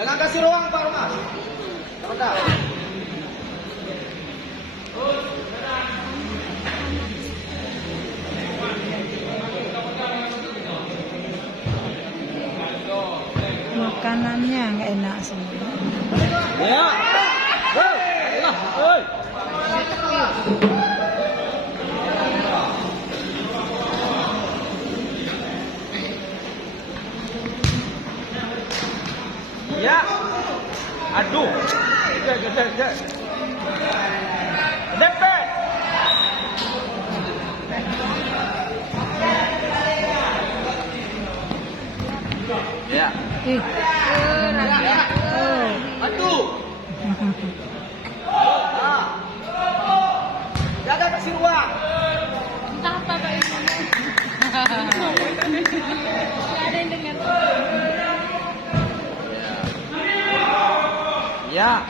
Jangan kasih ruang Pak Romas. Sebentar. Makanannya nggak enak semua. Ya. Hei. Ya. Aduh. Gede. DP. Ya. Ih. Aduh. Ah. Jaga kasih ruang. Entah apa Pak Ibu. Nggak ada yang dengar. Ya.